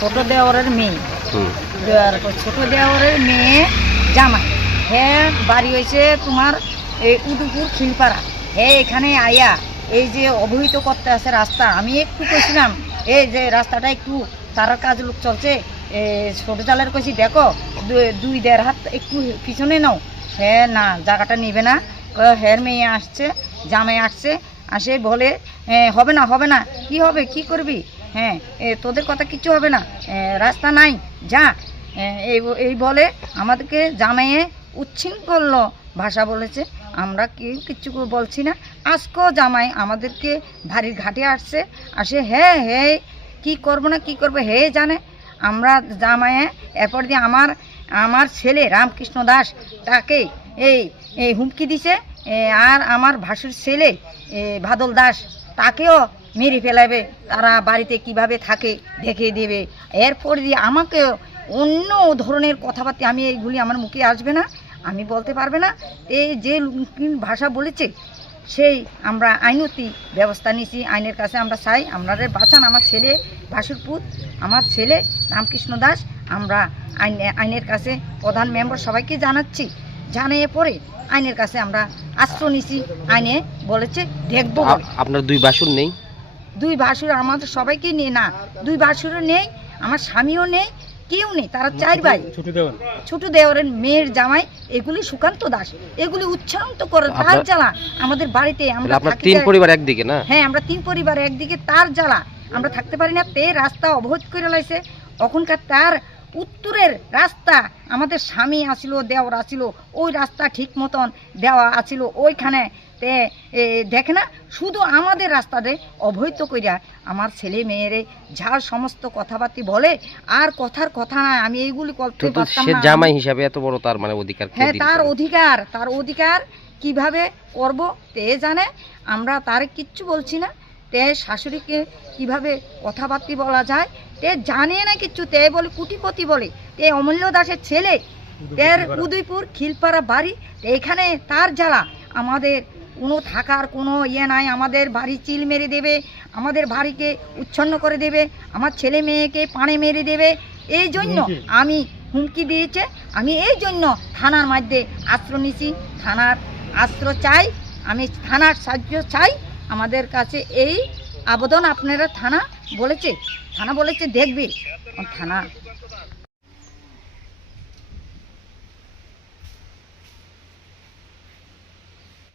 ছোট দেওরের মেয়ে ছোট দেওরের মেয়ে জামাই হ্যাঁ বাড়ি হয়েছে তোমার উদয়পুর খিলপাড়া হ্যাঁ এখানে আয়া এই যে অবহিত করতে আছে রাস্তা আমি একটু কইছিলাম এই যে রাস্তাটা একটু তার কাজ লোক চলছে ছোট জালের কইছি দেখো 2-1.5 হাত একটু পিছনে নাও হ্যাঁ না জায়গাটা নিবে না হ্যাঁ মেয়ে আসছে জামাই আসছে আসে বলে হবে না হবে না কি হবে কি করবি হ্যাঁ তোদের কথা কিচ্ছু হবে না রাস্তা নাই যা এই বলে আমাদেরকে জামাইয়ে উচ্ছৃঙ্খল ভাষা বলেছে আমরা কেউ কিচ্ছু বলছি না আজকেও জামাই আমাদেরকে ভারীর ঘাটে আসছে আসে হ্যাঁ হ্যাঁ কি করবো না কি করবো হে জানে আমরা জামাইয়ে এরপর দিয়ে আমার ছেলে রামকৃষ্ণ দাস তাকে এই হুমকি দিছে আর আমার ভাসুর ছেলে বাদল দাস তাকেও মেরে ফেলাবে তারা বাড়িতে কিভাবে থাকে দেখে দেবে এরপর দিয়ে আমাকে অন্য ধরনের কথাবার্তা আমি এইগুলি আমার মুখে আসবে না আমি বলতে পারবে না এই যে ভাষা বলেছে সেই আমরা আইনতি ব্যবস্থা নিয়েছি আইনের কাছে আমরা চাই আপনাদের বাঁচান আমার ছেলে ভাসুরপুর আমার ছেলে রামকৃষ্ণ দাস আমরা আইনের কাছে প্রধান মেম্বার সবাইকে জানাচ্ছি জানিয়ে পরে আইনের কাছে আমরা আশ্রয় নিছি আইনে বলেছে দেখবো আপনার দুই বাসুর নেই দুই ভাসুর আমাদের সবাইকে নিয়ে না দুই ভাসুরও নেই আমার স্বামীও নেই কেউ নেই তারা 4 ভাই ছোট দেওরের মেয়ের জামাই এগুলি সুকান্ত দাস এগুলি উচ্চারণ করে তার জ্বালা আমাদের বাড়িতে আমরা তিন পরিবার একদিকে না হ্যাঁ আমরা 3 পরিবার একদিকে তার জ্বালা আমরা থাকতে পারি না তে রাস্তা অবরোধ করে লাইছে ওখানকার তার উত্তরের রাস্তা আমাদের স্বামী আসিল দেওর আসিল ওই রাস্তা ঠিক মতন দেওয়া আসিল ওইখানে তে দেখে না শুধু আমাদের রাস্তাতে অবৈধ কইরা আমার ছেলে মেয়েরে যা সমস্ত কথাবার্তা বলে আর কথার কথা না আমি এইগুলি করতে পারতাম না জামাই হিসাবে এত বড় তার মানে অধিকার হ্যাঁ তার অধিকার কিভাবে করব তে জানে আমরা তার কিচ্ছু বলছি না তে শাশুড়িকে কিভাবে কথাবার্তা বলা যায় তে জানে না কিচ্ছু তে বলে কুটিপতি বলে তে অমূল্য দাসের ছেলে তের উদয়পুর খিলপাড়া বাড়ি এখানে তার জ্বালা আমাদের কোনো থাকার কোনো ইয়ে নাই আমাদের বাড়ি চিল মেরে দেবে আমাদের বাড়িকে উচ্ছন্ন করে দেবে আমার ছেলে মেয়েকে পানে মেরে দেবে এই জন্য আমি হুমকি দিয়েছে আমি এই জন্য থানার মধ্যে আশ্রয় নিছি থানার আশ্রয় চাই আমি থানার সাহায্য চাই আমাদের কাছে এই আবেদন আপনারা থানা বলেছে দেখবে থানা